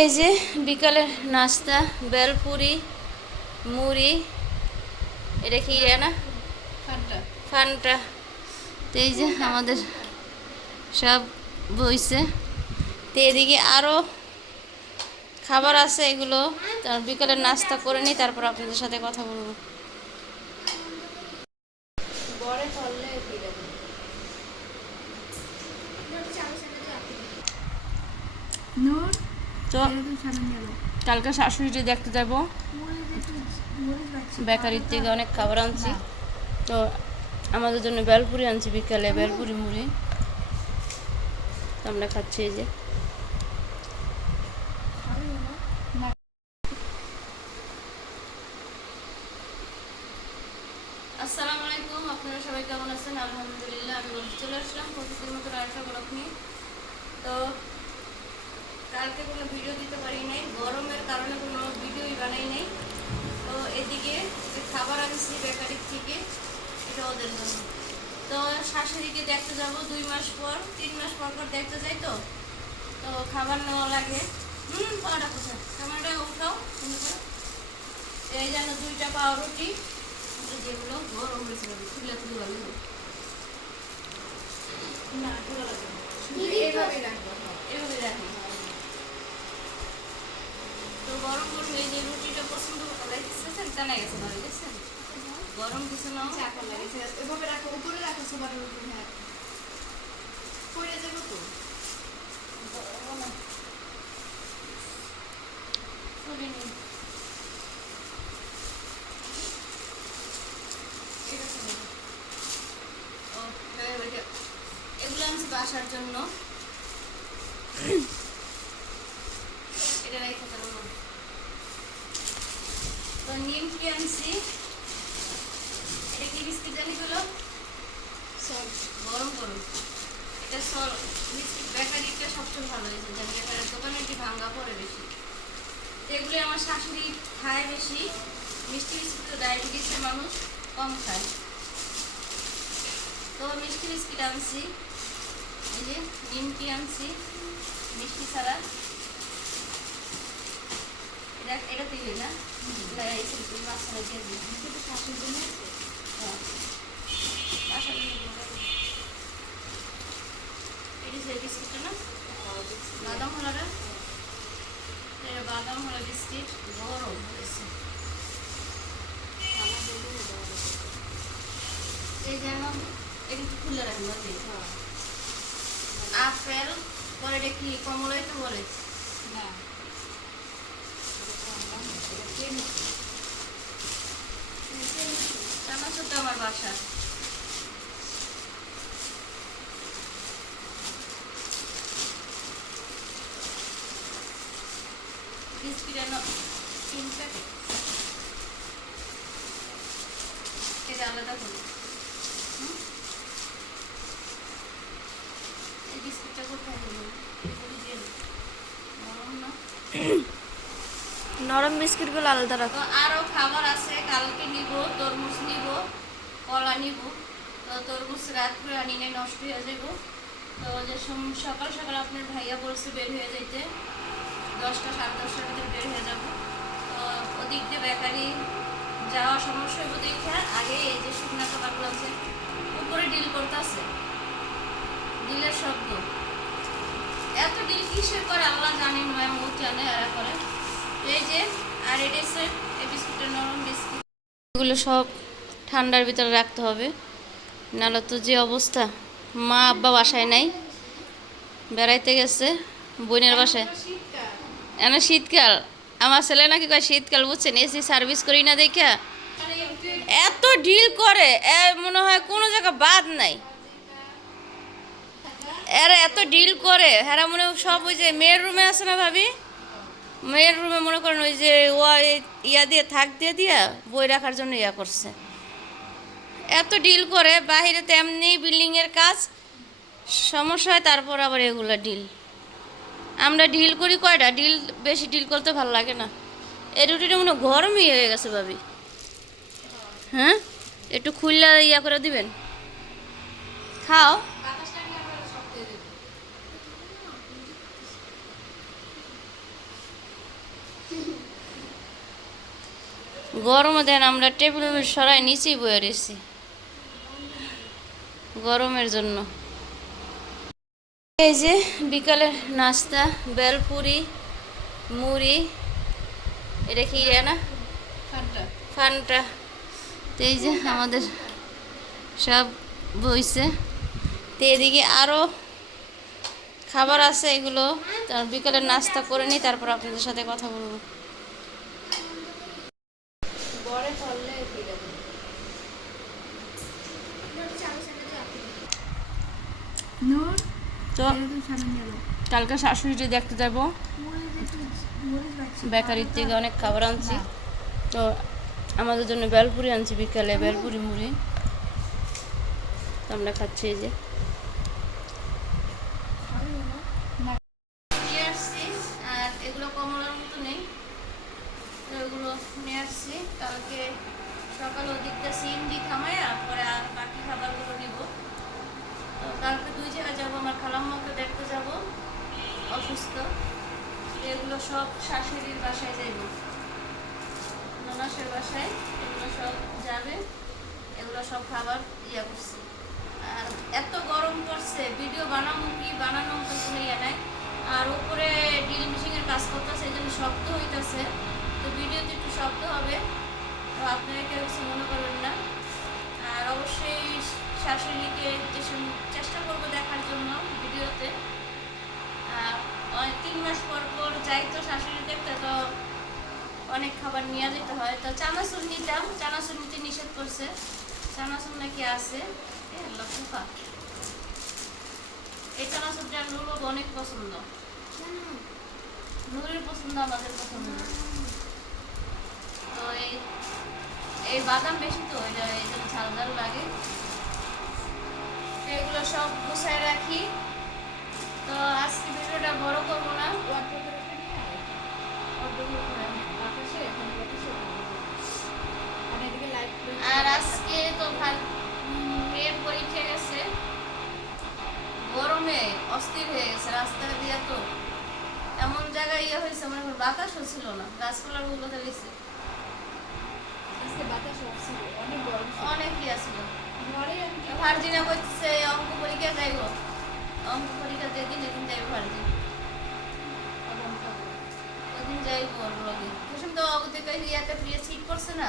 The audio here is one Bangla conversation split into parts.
এই যে বিকালের নাস্তা, বেলপুরি, মুড়ি, এটা কি না ফান্টা। তো এই যে আমাদের সব বইছে। তো এদিকে আরও খাবার আছে, এগুলো তার বিকালের নাস্তা করে নিই, তারপর আপনাদের সাথে কথা বলবো। তো কালকে শাশুড়িটি দেখতে যাব, বেকারির থেকে অনেক খাবার আনছি। তো আমাদের জন্য বেলপুরি আনছি, বিকালে বেলপুরি মুড়ি আমরা খাচ্ছি। এই যে আসসালামু আলাইকুম, আপনারা সবাই কেমন আছেন? আলহামদুলিল্লাহ, আমি চলে আসলাম প্রতিদিন মতো আরেকটা ব্লগ নিয়ে। তো কালকে কোনো ভিডিও দিতে পারি নাই, গরমের কারণে কোনো ভিডিওই বানাই নাই। তো এদিকে খাবার আনছি বেকারির থেকে, এটা ওদের জন্য। তো শাশুড়িকে দেখতে যাব 2 মাস পর, 3 মাস পর পর দেখতে যাই। তো তো খাবার নেওয়া লাগে। পাওয়াটা কোথায়, ক্যামেরাটা উঠাও। এই যেন 2টা পাউরুটি, যেগুলো গরম হয়েছিল তুলে তুলে ভালো না, এভাবে রাখি। তো গরম গরম এই যে রুটিটা পছন্দ লাগতেছেন, টানা গেছে না, দেখছেন গরম কিছু না এভাবে রাখো, উপরে রাখো সবার উপরে। হ্যাঁ, পড়ে যাবো তো। এগুলো আনছি বাসার জন্য, এটা রেখে দেবো। তো নিমকি আনছি, এটা কি বিস্কিট জানি গুলো গরম গরম, এটা সর বিস্কিট বেকারিটা সবচেয়ে ভালো হয়েছে, জানি বেকারের দোকানে এটি ভাঙ্গা পড়ে বেশি। এগুলি আমার শাশুড়ি খায় বেশি, মিষ্টি বিস্কিট তো ডায়াবেটিসের মানুষ কম খায়। তো মিষ্টি বিস্কিট আনছি, এই যে নিমকি আনছি মিষ্টি ছাড়া, এটা দিলে না মাঝখানে দিয়ে দিই শাশুড়ির জন্য। এটি যে বিস্কিটটা না বাদাম হলাটা, বাদাম হলা বিস্কিট গরম হয়েছে। এই যেন এটা একটু খুলে রাখবো। আপেল পরে এটা কি কমলাই তো বলে না, চানাচুর তো আমার বাসা। বিস্কিট এনে 3 প্যাকেট, এটা আলাদা করি। এই বিস্কিটটা কোথায় দিল, নরম বিস্কিটগুলো আলাদা রাখো। আরও খাবার আছে, কালকে নিব, তরমুজ নিব, কলা নিব। তো তরমুজ রাত করে আনি নাই, নষ্ট হয়ে যাব। তো যে সকাল সকাল আপনার ভাইয়া বলছে বের হয়ে যাইতে, 10টা 10:30টার ভিতরে বের হয়ে যাব। তো ওদিক দিয়ে বেকারি যাওয়া সমস্যা হইব দেখে আগে এই যে শুকনা খাবারগুলো আছে উপরে ডিল করতেছে, ডিলের শব্দ। এত ডিল কিসের করে আল্লাহ জানি, নয় মুখ জানে এরা করে। এই যে আর এটা হচ্ছে এই বিস্কুটের নরম বিস্কুট, এগুলো সব ঠান্ডার ভিতরে রাখতে হবে, নাহলে তো যে অবস্থা। মা আব্বা বাসায় নাই, বেড়াইতে গেছে বোনের বাসায়। এনে শীতকাল, আমার ছেলে নাকি কয় শীতকাল, বুঝছেন, এসি সার্ভিস করি না দেখা এত ডিল করে, মনে হয় কোনো জায়গা বাদ নাই। এরা এত ডিল করে, এরা মনে সব ওই যে মেয়ের রুমে আছে না ভাবি, মেয়ের রুমে মনে করেন ওই যে ইয়া দিয়ে থাক দিয়ে দিয়া বই রাখার জন্য ইয়া করছে। এত ডিল করে, বাহিরে তেমনি বিল্ডিংয়ের কাজ সমস্যা হয়, তারপর আবার এগুলো ডিল। আমরা ডিল করি কয়টা, ডিল বেশি ডিল করতে ভালো লাগে না। এই রুটিটা মনে গরমই হয়ে গেছে ভাবি। হ্যাঁ, একটু খুললা ইয়া করে দিবেন, খাও। গরমে দেন আমরা টেবিল সরাই নিচেই বয়ে রয়েছি গরমের জন্য। এই যে বিকালের নাস্তা, বেলপুরি, মুড়ি, এটা কি না ফান্টা। তো এই যে আমাদের সব বইছে। তো এদিকে আরও খাবার আছে, এগুলো বিকালের নাস্তা করে নিই, তারপর আপনাদের সাথে কথা বলবো। তো কালকে শাশুড়িটি দেখতে যাবো, বেকারির থেকে অনেক খাবার আনছি। তো আমাদের জন্য বেলপুরি আনছি বিকালে, বেলপুরি মুড়ি। তো আমরা খাচ্ছি এই যে নিয়ে আসছি। আর এগুলো কমলার মতো নেই, তো এগুলো নিয়ে আসছি। কালকে সকালে ওদিকটা সিম দিয়ে খামাইয়া পরে আর বাকি খাবারগুলো নিব। তো কালকে 2 জায়গায় যাবো, আমার খালাম্মাকে দেখতে যাব, অসুস্থ। এগুলো সব শাশুড়ির বাসায় যাইব, ননাসের বাসায় এগুলো সব যাবে। এগুলো সব খাবার ইয়া করছে। আর এত গরম পড়ছে, ভিডিও বানানো কি বানানো তো কোনো ইয়ে নাই। আর উপরে ড্রিল মেশিনের কাজ করতেছে, এই জন্য শব্দ হইতেছে। তো ভিডিওতে একটু শব্দ হবে, তো আপনারা কেউ কিছু মনে করবেন না। আর অবশ্যই শাশুড়িকে চেষ্টা করবো দেখার জন্য ভিডিওতে। 3 মাস পর পর যাই তো শাশুড়ি দেখতে, তো অনেক খাবার নিয়ে যেতে হয়। তো চানাচুর নিতাম, চানাচুর নিতে নিষেধ করছে। চানাচুর নাকি আছে এই চানাচুরটা নুরও অনেক পছন্দ, নুরের পছন্দ, আমাদের পছন্দ। তো এই বাদাম বেশি, তো এটা এই জন্য ঝাল ঝাল লাগে। এগুলো সব গুছায় রাখি। তো আজকে ভিডিওটা বড় করবো না। আর আজকে তো মেয়ের পরীক্ষা গেছে, গরমে অস্থির হয়ে গেছে রাস্তা দিয়ে। তো এমন জায়গায় ইয়ে হয়েছে, মনে করেন বাতাসও ছিল না, গাছপালার গুলো গেছে, অনেক ইয়ে ছিল। ভার্জিনা করছে অঙ্ক পরীক্ষা যাইব, অঙ্ক পরীক্ষা যেদিন এদিন যাইব ভার্জিন, ওদিন যাইব। ওর তো ওদের ইয়াতে প্রিয় সিট পড়ছে না,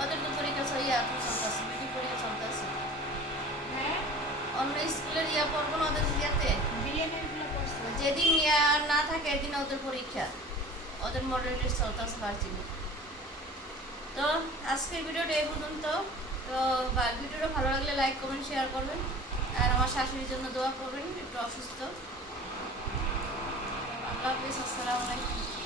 ওদের তো পরীক্ষা চলতেছে, মিটিং পরীক্ষা চলতেছে। অন্য স্কুলের ইয়া পড়বো না, ওদের ইয়াতে যেদিন ইয়া না থাকে এদিন ওদের পরীক্ষা, ওদের মডেল টেস্ট চলতেছে ভার্জিনে। তো আজকের ভিডিওটা এই পর্যন্ত। তো ভিডিওটা ভালো লাগলে লাইক কমেন্ট শেয়ার করবেন। আর আমার শাশুড়ির জন্য দোয়া করবেন, একটু অসুস্থ। আল্লাহ হাফেজ, আসসালামু আলাইকুম।